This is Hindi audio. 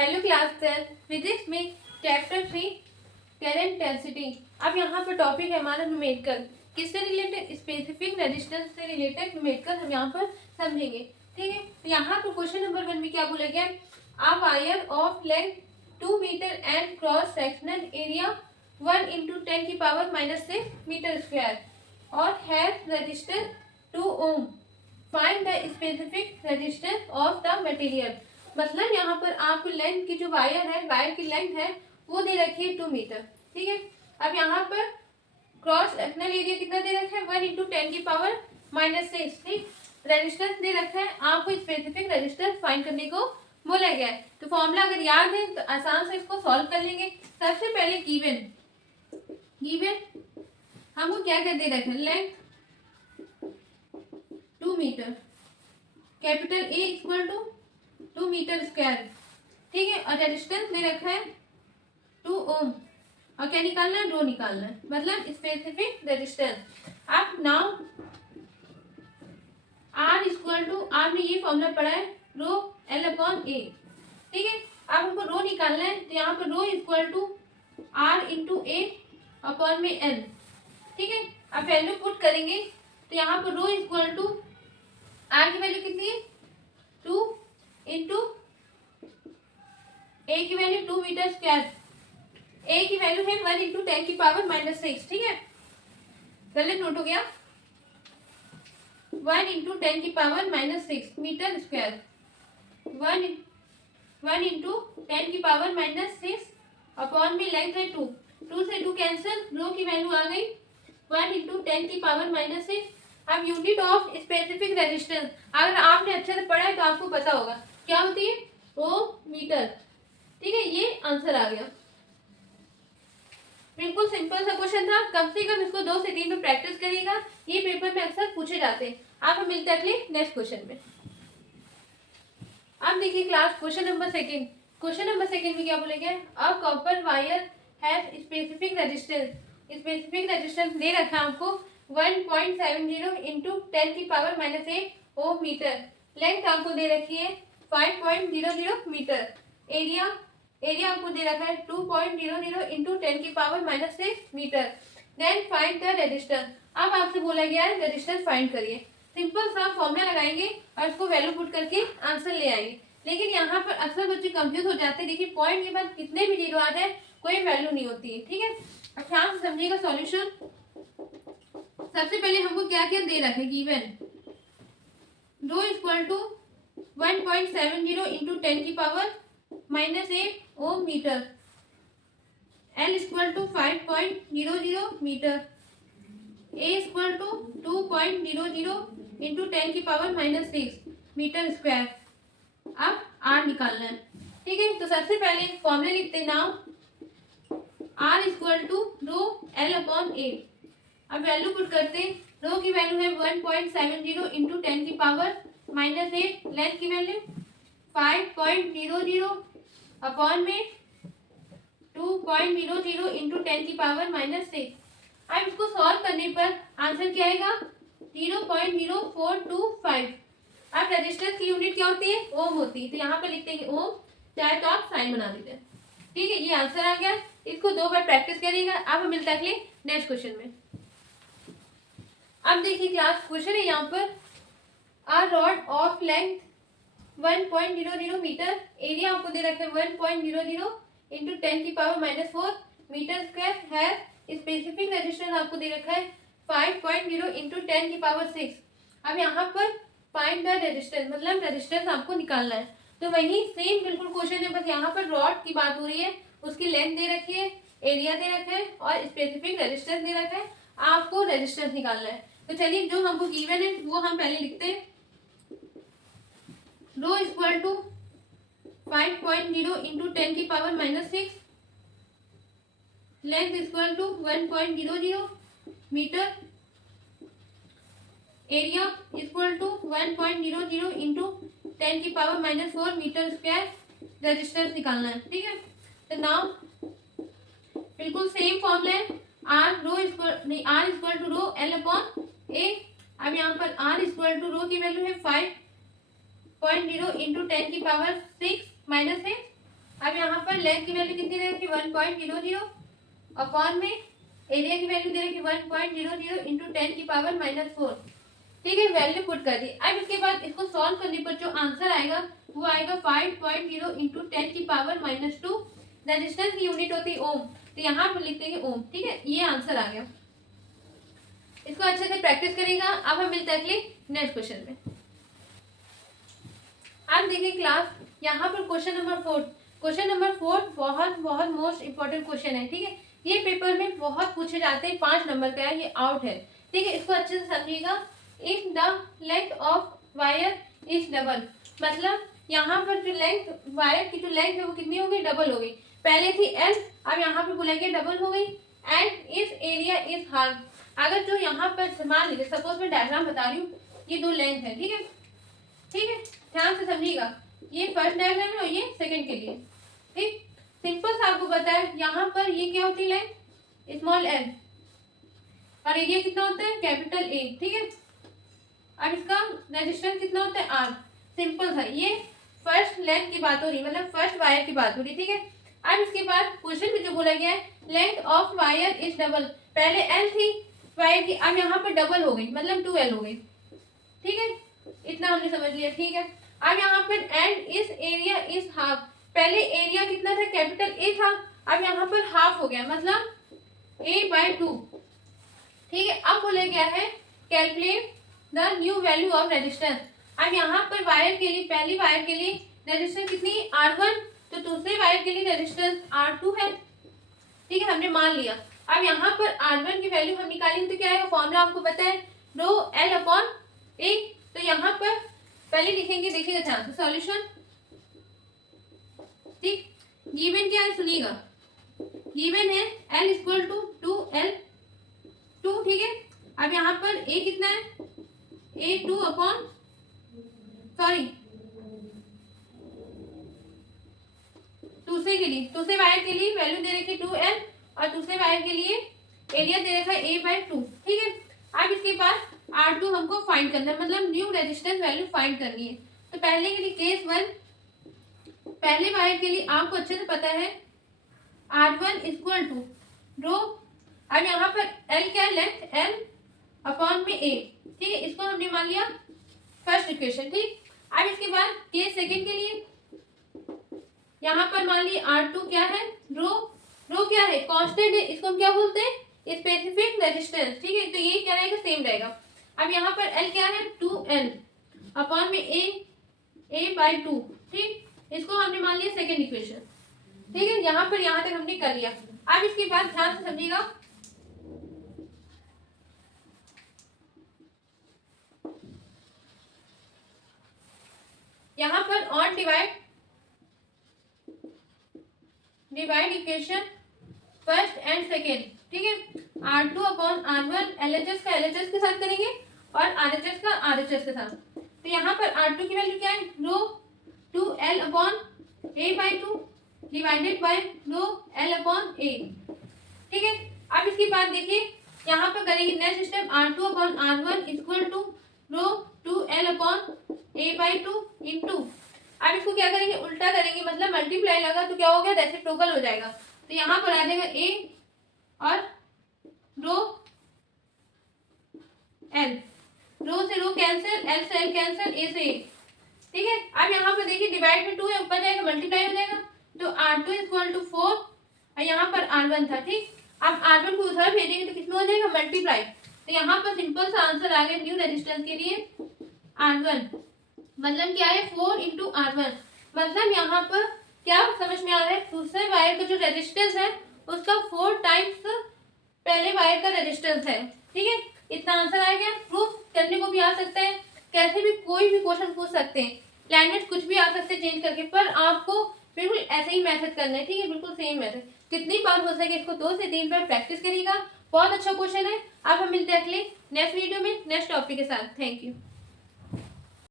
हेलो क्लास 10 फिजिक्स में चैप्टर 3 करंट डेंसिटी। अब यहाँ पर टॉपिक है हमारा न्यूमेरिकल। किससे रिलेटेड? स्पेसिफिक रेजिस्टेंस से रिलेटेड न्यूमेरिकल हम यहाँ पर समझेंगे। ठीक है, तो यहाँ पर क्वेश्चन नंबर 1 में क्या बोला गया? A wire of length 2 metre and cross sectional area 1 × 10⁻⁻6 metre square और has resistance 2 ohm. Find the specific resistance of the material. मतलब यहाँ पर आपको लेंथ की जो वायर है, वायर की लेंथ है वो दे रखी है 2 मीटर। ठीक है, अब यहाँ पर क्रॉस सेक्शनल एरिया कितना दे रखा है? 1 × 10⁻⁻6। ठीक, रेजिस्टेंस दे रखा है, आपको स्पेसिफिक रेजिस्टेंस फाइंड करने को बोला गया है। तो फॉर्मूला अगर याद है तो आसान से इसको सॉल्व कर लेंगे। सबसे पहले गिवन हमको क्या क्या दे रखा है? Length 2 metre, capital A equal to 2 metre square. ठीक है, और रेजिस्टेंस दे रखा है 2 ओम। और क्या निकालना है? रो निकालना है, मतलब स्पेसिफिक रेजिस्टेंस। अब नाउ आर इक्वल टू, आपने ये फॉर्मूला पढ़ा है, रो L/A। ठीक है, अब हमको रो निकालना है, तो यहाँ पर रो इक्वल टू R × A/N। ठीक है, अब वैल्यू पुट करेंगे तो यहाँ पर रो इक्वल टू आर की वैल्यू कितनी है? 2 × ए की वैल्यू 2 मीटर स्क्वायर, ए की वैल्यू है 1 × 10⁻⁻6। ठीक है, गलत नोट हो गया। 1 × 10⁻⁻6 मीटर स्क्वायर, 1 × 10⁻⁻6 अपॉन में लेंथ है 2, 2 से 2 कैंसिल, रो की वैल्यू आ गई 1 × 10⁻⁻6। अब यूनिट ऑफ स्पेसिफिक रेजिस्टेंस अगर आपने अच्छे से पढ़ा है तो आपको पता होगा क्या होती है? ओ मीटर। ठीक है, ये आंसर आ गया। बिल्कुल सिंपल सा क्वेश्चन था, कम से कम इसको 2 से 3 में प्रैक्टिस करिएगा, ये पेपर में अक्सर पूछे जाते हैं। आप हम मिलते हैं अगले नेक्स्ट क्वेश्चन में। अब देखिए class question number 2। Question number 2 में क्या बोला गया? A copper wire has specific resistance. Specific resistance दे रखा है आपको 1.70 × 10⁻⁸ ओम मीटर। लेंथ आपको दे रखी है 5.00 मीटर। एरिया आपको दे रखा है 2.00 × 10⁻⁻6 metre. Then find the resistance. अब आपसे बोला गया है रेजिस्टेंस फाइंड करिए। सिंपल सा फॉर्मूला लगाएंगे और इसको वैल्यू पुट करके आंसर ले आएंगे। लेकिन यहाँ पर अक्सर बच्चे कंफ्यूज हो जाते हैं। देखिए पॉइंट के बाद कितने भी जीरो आ जाए कोई वैल्यू नहीं होती है। ठीक है, अब ध्यान से समझिएगा सॉल्यूशन। सबसे पहले हमको क्या क्या दे रखा है? Given rho equal to 1.70 × 10⁻⁻8 ohm metre, L equal to 5.00 metre, A equal to 2.00 × 10⁻⁻6 metre square. अब R निकालना है। ठीक है, तो सबसे पहले फॉर्मूला लिखते हैं। Now R equal to rho L/A। अब वैल्यू पुट करते हैं। रो की वैल्यू है 1.70 × 10⁻⁻8, लेंथ की वैल्यू 5.00 अपॉन में 2.00 × 10⁻⁻6। अब इसको सॉल्व करने पर आंसर क्या आएगा? 0.0425। अब रेजिस्टेंस की यूनिट क्या होती है? ओम होती है, तो यहाँ पे लिखते हैं ओम, चाहे तो आप साइन बना देते हैं। ठीक है, ये आंसर आ गया। इसको 2 बार प्रैक्टिस करिएगा। अब हम मिलते हैं अगले नेक्स्ट क्वेश्चन में। अब देखिए क्लास क्वेश्चन है यहाँ पर, a rod of length 1.00 metre, area आपको दे रखा है 1.00 × 10⁻⁻4 मीटर स्क्वायर है। स्पेसिफिक रेजिस्टेंस आपको दे रखा है 5.0 × 10⁻6। अब यहाँ पर फाइंड द रेजिस्टेंस, मतलब रेजिस्टेंस आपको निकालना है। तो वही सेम बिल्कुल क्वेश्चन है, बस यहाँ पर रॉड की बात हो रही है, उसकी लेंथ दे रखी है, एरिया दे रखा है और स्पेसिफिक रेजिस्टेंस दे रखा है। आपको रेजिस्टेंस निकालना है। तो चलिए जो हमको गिवन है वो हम पहले लिखते हैं। Rho equal to 5.0 × 10⁻⁻6, length equal to 1.00 metre, area equal to 1.00 × 10⁻⁻4 metre square. Resistance निकालना है। ठीक है, तो नाउ बिल्कुल सेम फॉर्मूला है। R equal to rho L/A। अब यहाँ पर R इक्वल टू रो की वैल्यू है 5.0 × 10⁻6 - है अब यहाँ पर लेंथ की वैल्यू कितनी दे रखी 1.00 अपॉन में एरिया की वैल्यू दे रखी 1.00 इंटू 10 की पावर -4। ठीक है, वैल्यू पुट कर दी। अब इसके बाद इसको सॉल्व करने पर जो आंसर आएगा वो आएगा 5.0 इंटू 10 की पावर -2। रेजिस्टेंस की यूनिट होती है ओम, तो यहाँ पर लिख देंगे ओम। ठीक है, ये आंसर आ गया। इसको अच्छे से प्रैक्टिस करेगा। अब हम मिलते हैं अगले नेक्स्ट क्वेश्चन में। अब देखिए क्लास, यहाँ पर क्वेश्चन नंबर 4। क्वेश्चन नंबर 4 बहुत बहुत मोस्ट इंपॉर्टेंट क्वेश्चन है। ठीक है, ये पेपर में बहुत पूछे जाते हैं, 5 नंबर का है, ये आउट है। ठीक है, इसको अच्छे से समझिएगा। If the length of wire is double, मतलब यहाँ पर जो लेंथ, वायर की जो लेंथ है वो कितनी हो गई, डबल हो गई। पहले थी एल, अब यहाँ पर बोला गया डबल हो गई। एंड इस एरिया इज हाफ, अगर जो यहाँ पर मान लीजिए, सपोज मैं डायग्राम बता रही हूँ, ये दो लेंथ है। ठीक है, ठीक है, ध्यान से समझिएगा। ये फर्स्ट डायग्राम है और ये सेकंड के लिए। ठीक, सिंपल सा आपको पता है, यहाँ पर ये क्या होती है, लेंथ स्मॉल एल और एरिया कितना होता है, कैपिटल ए। ठीक है, अब इसका रेजिस्टेंस कितना होता है, आर। सिंपल था, ये फर्स्ट लेंथ की बात हो रही, मतलब फर्स्ट वायर की बात हो रही। ठीक है, अब इसके बाद क्वेश्चन में जो बोला गया है, length of wire is double, पहले एल थी वायर की, अब यहाँ पर डबल हो गई, मतलब 2L हो गई। ठीक है, इतना हमने समझ लिया। ठीक है, अब यहाँ पर एंड इस एरिया इज हाफ, पहले एरिया कितना था, कैपिटल ए था, अब यहाँ पर हाफ हो गया, मतलब A/2। ठीक है, अब बोला गया है calculate the new value of resistance. अब यहाँ पर वायर के लिए, पहली वायर के लिए रेजिस्टेंस कितनी, R1, तो दूसरे वायर के लिए रेजिस्टेंस R2 है। ठीक है, हमने मान लिया। अब यहाँ पर R1 की वैल्यू हम निकालेंगे तो क्या आएगा, फॉर्मूला आपको पता है, रो L अपॉन A। तो यहाँ पर पहले लिखेंगे, देखिएगा ध्यान से सॉल्यूशन। ठीक, गिवन क्या है सुनिएगा, गिवन है L इक्वल टू 2L2। ठीक है, अब यहाँ पर A कितना है, A2 अपॉन, सॉरी दूसरे के लिए, दूसरे वायर के लिए वैल्यू दे रखी 2L और दूसरे वायर के लिए एरिया दे रखा है A/2। ठीक है, अब इसके बाद R2 हमको फाइंड करना है, मतलब न्यू रेजिस्टेंस वैल्यू फाइंड करनी है। तो पहले के लिए केस 1, पहले वायर के लिए आपको अच्छे से पता है R1 इक्वल टू रो, अब यहाँ पर L क्या है, लेंथ L अपॉन में A। ठीक है, इसको हमने मान लिया फर्स्ट इक्वेशन। ठीक, अब इसके बाद केस सेकंड के लिए यहाँ पर मान ली R2 क्या है, रो क्या है, कांस्टेंट है, इसको हम क्या बोलते हैं, स्पेसिफिक रेजिस्टेंस। ठीक है, तो ये क्या रहेगा, सेम रहेगा। अब यहाँ पर L क्या है, 2L अपॉन में A/2। ठीक, इसको हमने मान लिया सेकंड इक्वेशन। ठीक है, यहाँ पर यहाँ तक हमने कर लिया। अब इसके बाद ध्यान से समझिएगा, यहाँ पर on divide equation first and second. ठीक है, R2 अपॉन R1 LHS का LHS के साथ करेंगे और RHS का RHS के साथ। तो यहाँ पर R2 की वैल्यू क्या है, rho 2L upon A/2 divided by rho L upon A। ठीक है, अब इसकी बात देखिए, यहाँ पर करेंगे next step, R2 upon R1 equal to rho 2L upon A/2 into, अब इसको क्या करेंगे, उल्टा करेंगे, मतलब मल्टीप्लाई लगा तो क्या हो गया, रेसिप्रोकल हो जाएगा। तो यहाँ पर आ जाएगा A और रो L, रो से रो कैंसिल, L से L कैंसिल, A से A। ठीक है, अब यहाँ पर देखिए डिवाइड में 2 है, ऊपर जाएगा मल्टीप्लाई हो जाएगा, तो R2 इक्वल टू 4 और यहाँ पर R1 था। ठीक, अब R1 को उधर भेजेंगे तो कितना हो जाएगा, मल्टीप्लाई। तो यहाँ पर सिंपल सा आंसर आ गया न्यू रेजिस्टेंस के लिए R1, मतलब क्या है 4 इंटू R1। मतलब यहाँ पर क्या समझ में आ रहा है, दूसरे वायर का जो रेजिस्टेंस है उसका 4 टाइम्स पहले वायर का रेजिस्टेंस है। ठीक है, इतना आंसर आ गया। प्रूफ करने को भी आ सकता है, कैसे भी कोई भी क्वेश्चन पूछ सकते हैं, प्लैनेट कुछ भी आ सकते हैं चेंज करके, पर आपको बिल्कुल ऐसे ही मेथड करना है। ठीक है, बिल्कुल सेम मेथड, जितनी बार हो सके इसको 2 से 3 बार प्रैक्टिस करिएगा। बहुत अच्छा क्वेश्चन है। अब हम मिलते हैं अगले नेक्स्ट वीडियो में नेक्स्ट टॉपिक के साथ। Thank you.